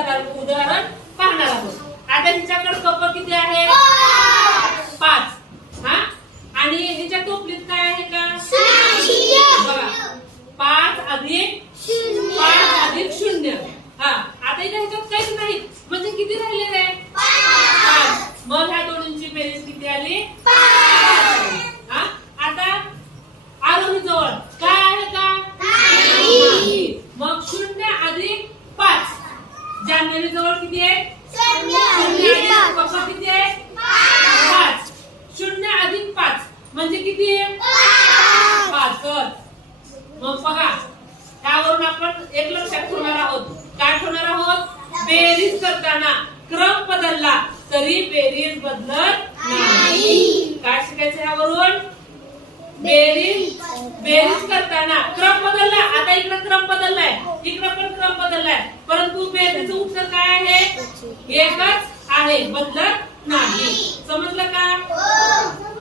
उदाहरण उदाहरण पाहणार आहोत. आता हिच्याकडे कप किती आहे? पाच. हा? आणि हिच्या टोपलीत काय आहे का? बघा. पाच अधिक पाच अधिक शून्य. हा. आता इथे ह्याच्यात काहीच नाही. म्हणजे किती राहिले रे पाच मग ह्या दोन्हींची बेरीज किती आली हा आता आरोही जवळ काय आहे का नाही. मग शून्य अधिक जान्हवी जवळ किती आहे? पप्पा किती आहे? पाच. शून्य अधिक पाच म्हणजे किती आहे? पाच. तर मग बघा त्यावरून आपण एक लक्षात ठेवणार आहोत. काय ठेवणार आहोत? बेरीज करताना क्रम बदलला तरी बेरीज बदलत नाही. काय शिकायचं यावरून बेरीज. बेरीज करताना क्रम बदलला. आता इकडे क्रम बदललाय. इकडे पण क्रम बदललाय. परंतु बेरीजचं उत्तर काय आहे? एकच आहे. बदलत